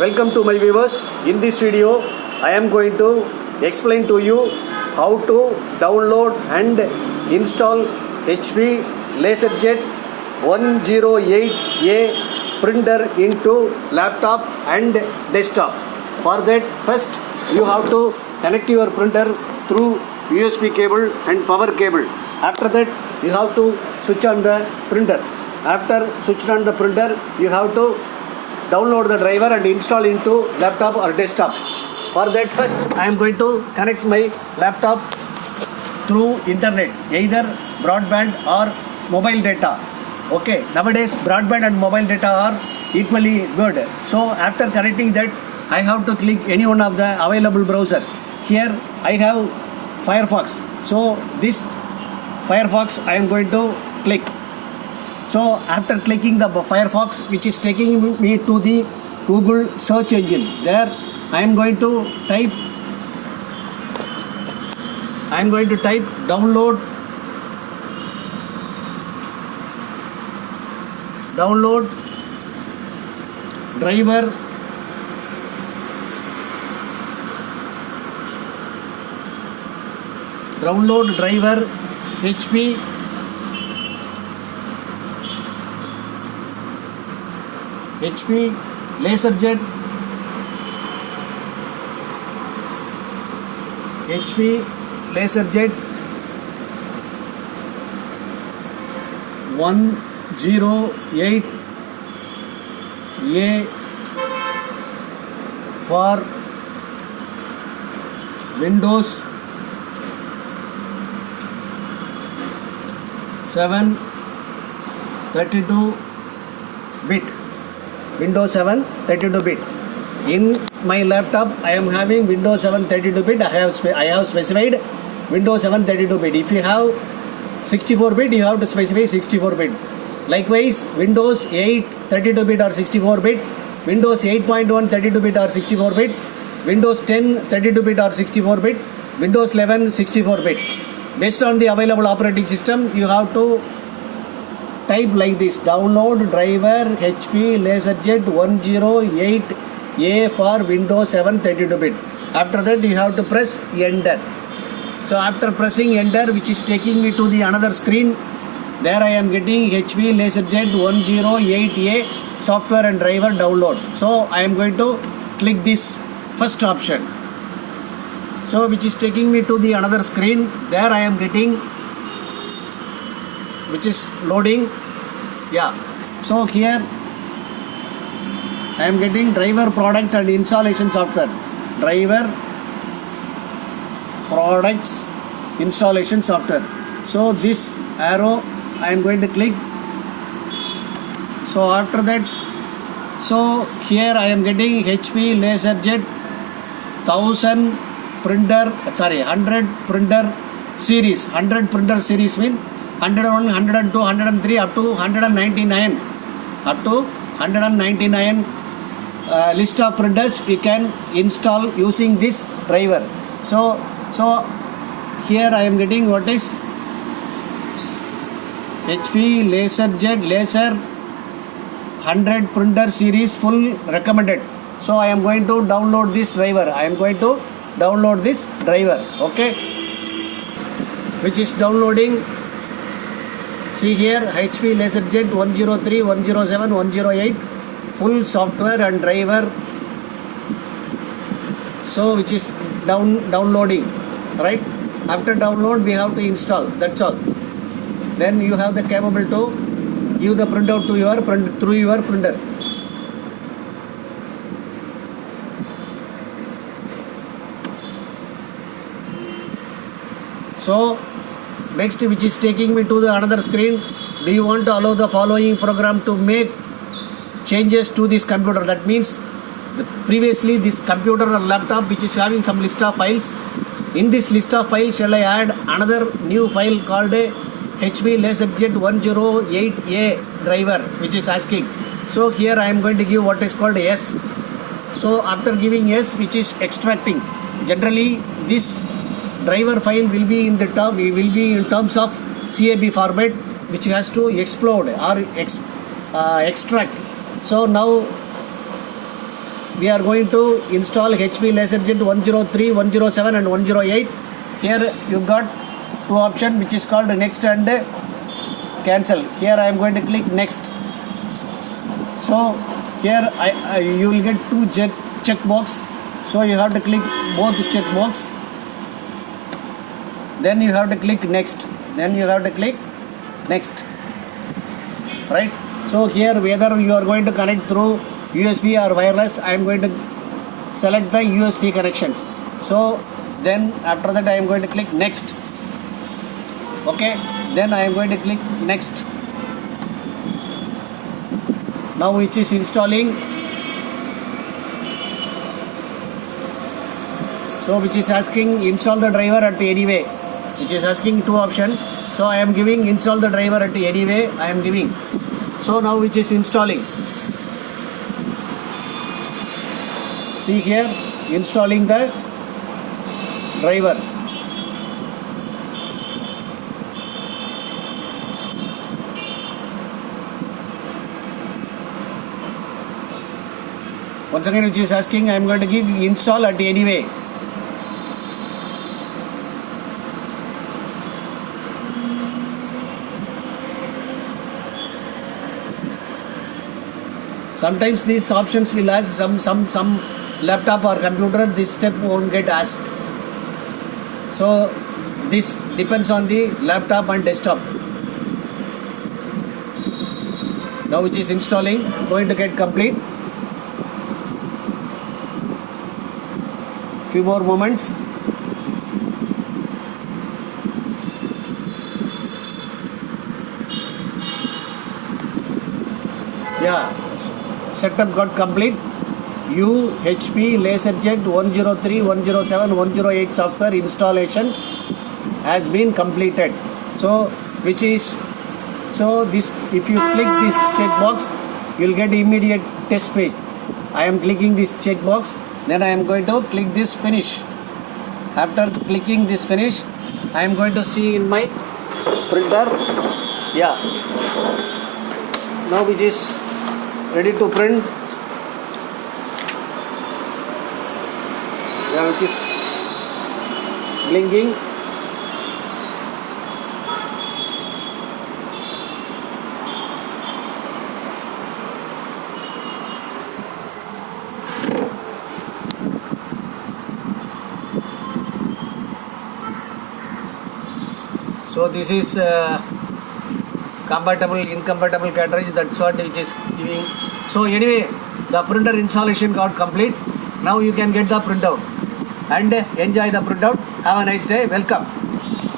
Welcome to my viewers. In this video, I am going to explain to you how to download and install HP Laserjet 108A printer into laptop and desktop. For that, first you have to connect your printer through USB cable and power cable. After that, you have to switch on the printer. After switching on the printer, you have to download the driver and install into laptop or desktop. For that, first I am going to connect my laptop through internet, either broadband or mobile data. Okay, nowadays broadband and mobile data are equally good. So after connecting that, I have to click any one of the available browser. Here I have Firefox. So this Firefox I am going to click. So after clicking the Firefox, which is taking me to the Google search engine, there I am going to type download driver HP Laserjet 108A for Windows 7 32-bit. Windows 7 32-bit. In my laptop, I am having Windows 7 32-bit. I have specified Windows 7 32-bit. If you have 64-bit, you have to specify 64-bit. Likewise, Windows 8 32-bit or 64-bit, Windows 8.1 32-bit or 64-bit, Windows 10 32-bit or 64-bit, Windows 11 64-bit. Based on the available operating system, you have to type like this: download driver HP Laserjet 108A for Windows 7 32-bit. After that, you have to press enter. So after pressing enter, which is taking me to the another screen, there I am getting HP Laserjet 108A software and driver download. So I am going to click this first option. So which is taking me to the another screen. There I am getting, which is loading. Yeah. So here I am getting driver product and installation software. Driver products installation software. So this arrow I am going to click. So after that, so here I am getting HP Laserjet 100 printer series. 100 printer series means 101, 102, 103 up to 199. Up to 199 list of printers we can install using this driver. So here I am getting what is HP Laserjet Laser 100 printer series full recommended. So I am going to download this driver. Okay, which is downloading. See here, HP Laserjet 103, 107, 108 full software and driver. So which is downloading, right? After download, we have to install. That's all. Then you have the capable to give the printout to your through your printer. So next, which is taking me to the another screen. Do you want to allow the following program to make changes to this computer? That means previously this computer or laptop which is having some list of files. In this list of files, shall I add another new file called a HP Laserjet 108A driver, which is asking. So here I am going to give what is called yes. So after giving yes, which is extracting. Generally, this driver file will be in terms of CAB format, which has to explode or extract. So now we are going to install HP Laserjet 103, 107 and 108. Here you got two options which is called next and cancel. Here I am going to click next. So here you will get two check box. So you have to click both check box. Then you have to click next. Then you have to click next. Right? So here whether you are going to connect through USB or wireless, I am going to select the USB connections. So then after that I am going to click next. Okay, then I am going to click next. Now which is installing. So which is asking install the driver at anyway, which is asking two options. So I am giving install the driver at anyway, I am giving. So now which is installing. See here, installing the driver. Once again which is asking, I am going to give install at anyway. Sometimes these options will ask some laptop or computer, this step won't get asked. So this depends on the laptop and desktop. Now which is installing, going to get complete. Few more moments. Yeah, setup got complete. HP Laserjet 103, 107, 108 software installation has been completed. So this if you click this checkbox, you will get immediate test page. I am clicking this checkbox, then I am going to click this finish. After clicking this finish, I am going to see in my printer. Yeah, now which is ready to print. Yeah, which is blinking. So this is compatible, incompatible cartridge. That's what which is giving. So anyway, the printer installation got complete. Now you can get the printout and enjoy the printout. Have a nice day. Welcome.